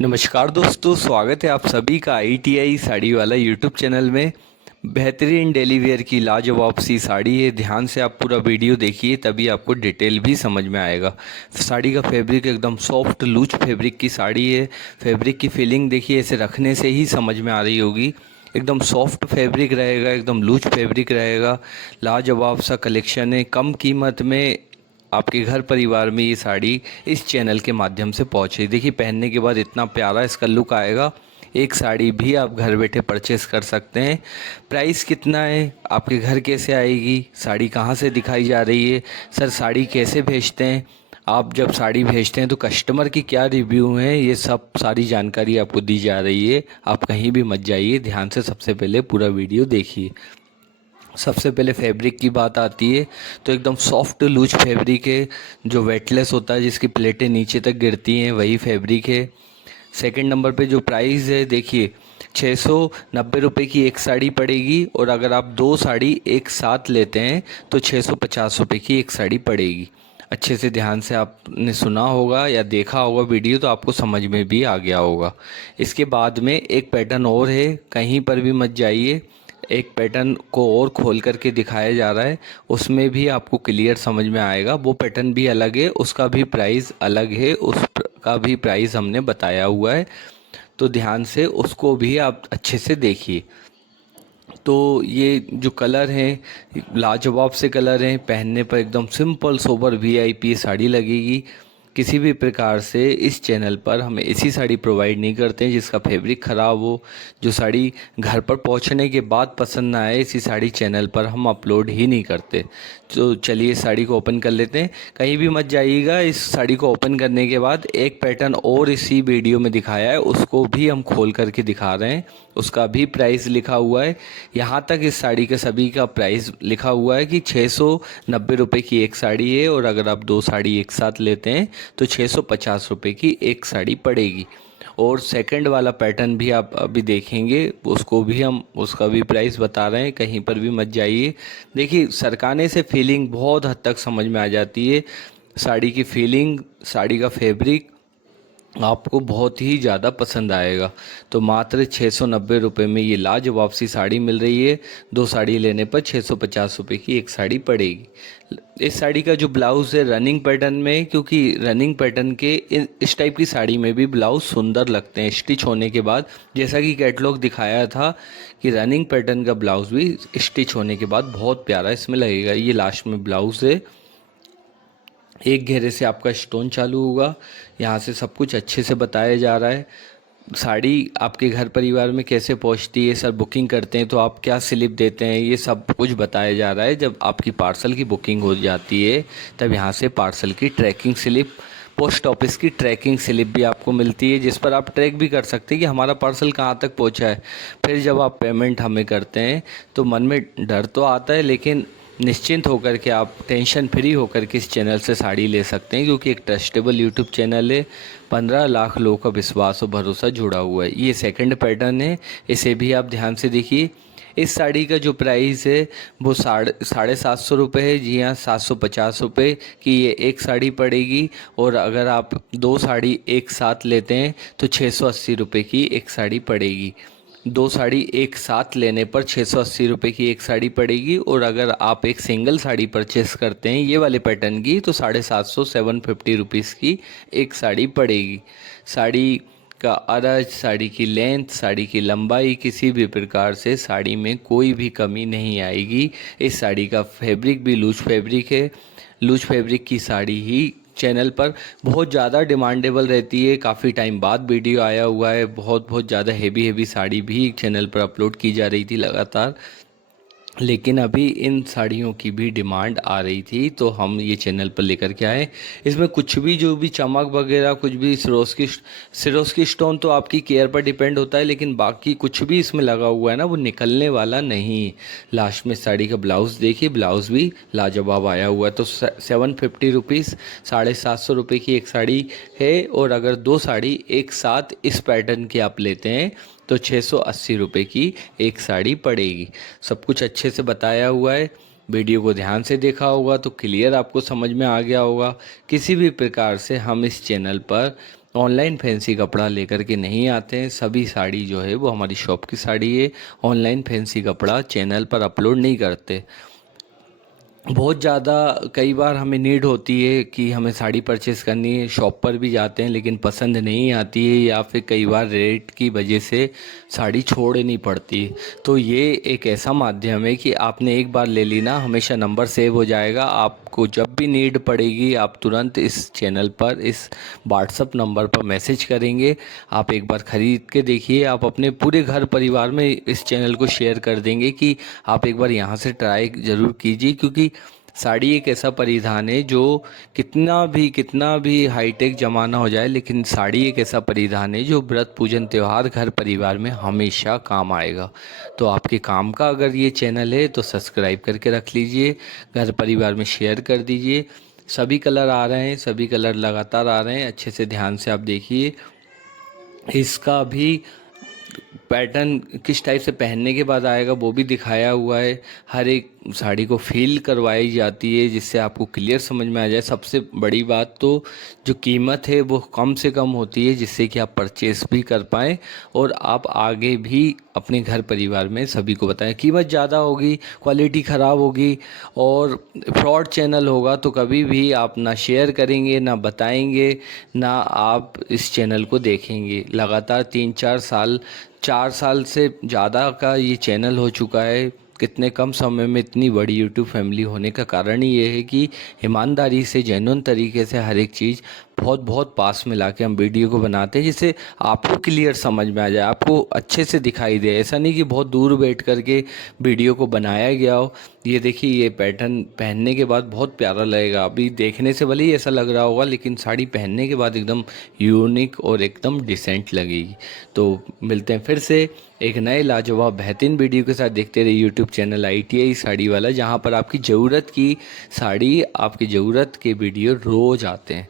नमस्कार दोस्तों, स्वागत है आप सभी का ITI साड़ी वाला यूट्यूब चैनल में। बेहतरीन डेली वेयर की लाजवाब सी साड़ी है। ध्यान से आप पूरा वीडियो देखिए, तभी आपको डिटेल भी समझ में आएगा। साड़ी का फैब्रिक एकदम सॉफ्ट लूज फैब्रिक की साड़ी है। फैब्रिक की फीलिंग देखिए, ऐसे रखने से ही समझ में आ रही होगी। एकदम सॉफ्ट फैब्रिक रहेगा, एकदम लूज फैब्रिक रहेगा। लाजवाब सा कलेक्शन है। कम कीमत में आपके घर परिवार में ये साड़ी इस चैनल के माध्यम से पहुंचे। देखिए, पहनने के बाद इतना प्यारा इसका लुक आएगा। एक साड़ी भी आप घर बैठे परचेस कर सकते हैं। प्राइस कितना है, आपके घर कैसे आएगी, साड़ी कहाँ से दिखाई जा रही है, सर साड़ी कैसे भेजते हैं, आप जब साड़ी भेजते हैं तो कस्टमर की क्या रिव्यू है, ये सब सारी जानकारी आपको दी जा रही है। आप कहीं भी मत जाइए, ध्यान से सबसे पहले पूरा वीडियो देखिए। सबसे पहले फैब्रिक की बात आती है तो एकदम सॉफ्ट लूज फैब्रिक है, जो वेटलेस होता है, जिसकी प्लेटें नीचे तक गिरती हैं, वही फैब्रिक है। सेकंड नंबर पे जो प्राइस है देखिए, 690 रुपये की एक साड़ी पड़ेगी, और अगर आप दो साड़ी एक साथ लेते हैं तो 650 रुपये की एक साड़ी पड़ेगी। अच्छे से ध्यान से आपने सुना होगा या देखा होगा वीडियो, तो आपको समझ में भी आ गया होगा। इसके बाद में एक पैटर्न और है, कहीं पर भी मत जाइए। एक पैटर्न को और खोल करके दिखाया जा रहा है, उसमें भी आपको क्लियर समझ में आएगा। वो पैटर्न भी अलग है, उसका भी प्राइस अलग है, उसका भी प्राइस हमने बताया हुआ है, तो ध्यान से उसको भी आप अच्छे से देखिए। तो ये जो कलर हैं, लाजवाब से कलर हैं, पहनने पर एकदम सिंपल सोबर VIP साड़ी लगेगी। किसी भी प्रकार से इस चैनल पर हम ऐसी साड़ी प्रोवाइड नहीं करते हैं जिसका फैब्रिक ख़राब हो, जो साड़ी घर पर पहुंचने के बाद पसंद ना आए, ऐसी साड़ी चैनल पर हम अपलोड ही नहीं करते। तो चलिए साड़ी को ओपन कर लेते हैं। कहीं भी मत जाइएगा। इस साड़ी को ओपन करने के बाद एक पैटर्न और इसी वीडियो में दिखाया है, उसको भी हम खोल करके दिखा रहे हैं, उसका भी प्राइस लिखा हुआ है। यहाँ तक इस साड़ी के सभी का प्राइस लिखा हुआ है कि 690 रुपये की एक साड़ी है, और अगर आप दो साड़ी एक साथ लेते हैं तो 650 रुपये की एक साड़ी पड़ेगी। और सेकंड वाला पैटर्न भी आप अभी देखेंगे, उसको भी हम उसका भी प्राइस बता रहे हैं, कहीं पर भी मत जाइए। देखिए, सरकाने से फीलिंग बहुत हद तक समझ में आ जाती है। साड़ी की फीलिंग, साड़ी का फैब्रिक आपको बहुत ही ज़्यादा पसंद आएगा। तो मात्र 690 रुपये में ये लाजवाब सी साड़ी मिल रही है। दो साड़ी लेने पर 650 रुपये की एक साड़ी पड़ेगी। इस साड़ी का जो ब्लाउज़ है रनिंग पैटर्न में है, क्योंकि रनिंग पैटर्न के इस टाइप की साड़ी में भी ब्लाउज़ सुंदर लगते हैं स्टिच होने के बाद। जैसा कि कैटलॉग दिखाया था कि रनिंग पैटर्न का ब्लाउज़ भी स्टिच होने के बाद बहुत प्यारा इसमें लगेगा। ये लास्ट में ब्लाउज़ है, एक घेरे से आपका स्टोन चालू होगा। यहाँ से सब कुछ अच्छे से बताया जा रहा है। साड़ी आपके घर परिवार में कैसे पहुँचती है, सर बुकिंग करते हैं तो आप क्या स्लिप देते हैं, ये सब कुछ बताया जा रहा है। जब आपकी पार्सल की बुकिंग हो जाती है तब यहाँ से पार्सल की ट्रैकिंग स्लिप, पोस्ट ऑफिस की ट्रैकिंग स्लिप भी आपको मिलती है, जिस पर आप ट्रैक भी कर सकते हैं कि हमारा पार्सल कहाँ तक पहुँचा है। फिर जब आप पेमेंट हमें करते हैं तो मन में डर तो आता है, लेकिन निश्चिंत होकर के आप टेंशन फ्री होकर के इस चैनल से साड़ी ले सकते हैं, क्योंकि एक ट्रस्टेबल यूट्यूब चैनल है। 15 लाख लोगों का विश्वास और भरोसा जुड़ा हुआ है। ये सेकंड पैटर्न है, इसे भी आप ध्यान से देखिए। इस साड़ी का जो प्राइस है वो 750 रुपये है। जी हाँ, 750 रुपये की ये एक साड़ी पड़ेगी, और अगर आप दो साड़ी एक साथ लेते हैं तो 680 रुपये की एक साड़ी पड़ेगी। दो साड़ी एक साथ लेने पर 680 रुपये की एक साड़ी पड़ेगी, और अगर आप एक सिंगल साड़ी परचेस करते हैं ये वाले पैटर्न की तो 750 750 रुपीज़ की एक साड़ी पड़ेगी। साड़ी का आरज, साड़ी की लेंथ, साड़ी की लंबाई, किसी भी प्रकार से साड़ी में कोई भी कमी नहीं आएगी। इस साड़ी का फैब्रिक भी लूज फैब्रिक है। लूज फैब्रिक की साड़ी ही चैनल पर बहुत ज़्यादा डिमांडेबल रहती है। काफ़ी टाइम बाद वीडियो आया हुआ है। बहुत ज़्यादा हेवी हेवी साड़ी भी चैनल पर अपलोड की जा रही थी लगातार, लेकिन अभी इन साड़ियों की भी डिमांड आ रही थी, तो हम ये चैनल पर लेकर के आए। इसमें कुछ भी जो भी चमक वगैरह कुछ भी सिरोस्की स्टोन तो आपकी केयर पर डिपेंड होता है, लेकिन बाकी कुछ भी इसमें लगा हुआ है ना, वो निकलने वाला नहीं। लास्ट में साड़ी का ब्लाउज़ देखिए, ब्लाउज़ भी लाजवाब आया हुआ है। तो 750 रुपीज़, 750 रुपये की एक साड़ी है, और अगर दो साड़ी एक साथ इस पैटर्न की आप लेते हैं तो 680 रुपये की एक साड़ी पड़ेगी। सब कुछ अच्छे से बताया हुआ है। वीडियो को ध्यान से देखा होगा तो क्लियर आपको समझ में आ गया होगा। किसी भी प्रकार से हम इस चैनल पर ऑनलाइन फैंसी कपड़ा लेकर के नहीं आते हैं। सभी साड़ी जो है वो हमारी शॉप की साड़ी है। ऑनलाइन फैंसी कपड़ा चैनल पर अपलोड नहीं करते। बहुत ज़्यादा कई बार हमें नीड होती है कि हमें साड़ी परचेज़ करनी है, शॉप पर भी जाते हैं लेकिन पसंद नहीं आती है, या फिर कई बार रेट की वजह से साड़ी छोड़नी पड़ती है। तो ये एक ऐसा माध्यम है कि आपने एक बार ले ली ना, हमेशा नंबर सेव हो जाएगा। आपको जब भी नीड पड़ेगी आप तुरंत इस चैनल पर, इस व्हाट्सअप नंबर पर मैसेज करेंगे। आप एक बार ख़रीद के देखिए, आप अपने पूरे घर परिवार में इस चैनल को शेयर कर देंगे कि आप एक बार यहाँ से ट्राई ज़रूर कीजिए। क्योंकि साड़ी एक ऐसा परिधान है जो कितना भी हाईटेक ज़माना हो जाए, लेकिन साड़ी एक ऐसा परिधान है जो व्रत पूजन त्यौहार घर परिवार में हमेशा काम आएगा। तो आपके काम का अगर ये चैनल है तो सब्सक्राइब करके रख लीजिए, घर परिवार में शेयर कर दीजिए। सभी कलर आ रहे हैं, सभी कलर लगातार आ रहे हैं, अच्छे से ध्यान से आप देखिए। इसका भी पैटर्न किस टाइप से पहनने के बाद आएगा वो भी दिखाया हुआ है। हर एक साड़ी को फील करवाई जाती है जिससे आपको क्लियर समझ में आ जाए। सबसे बड़ी बात तो जो कीमत है वो कम से कम होती है, जिससे कि आप परचेस भी कर पाएँ और आप आगे भी अपने घर परिवार में सभी को बताएं। कीमत ज़्यादा होगी, क्वालिटी ख़राब होगी और फ्रॉड चैनल होगा तो कभी भी आप ना शेयर करेंगे, ना बताएंगे, ना आप इस चैनल को देखेंगे। लगातार 4 साल से ज़्यादा का ये चैनल हो चुका है। कितने कम समय में इतनी बड़ी यूट्यूब फैमिली होने का कारण ही ये है कि ईमानदारी से, जेन्युइन तरीके से हर एक चीज़ बहुत बहुत पास में लाके हम वीडियो को बनाते हैं, जिससे आपको क्लियर समझ में आ जाए, आपको अच्छे से दिखाई दे। ऐसा नहीं कि बहुत दूर बैठ करके वीडियो को बनाया गया हो। ये देखिए, ये पैटर्न पहनने के बाद बहुत प्यारा लगेगा। अभी देखने से भले ही ऐसा लग रहा होगा, लेकिन साड़ी पहनने के बाद एकदम यूनिक और एकदम डिसेंट लगेगी। तो मिलते हैं फिर से एक नए लाजवाब बेहतरीन वीडियो के साथ। देखते रहिए यूट्यूब चैनल ITI साड़ी वाला, जहाँ पर आपकी ज़रूरत की साड़ी, आपकी ज़रूरत के वीडियो रोज़ आते हैं।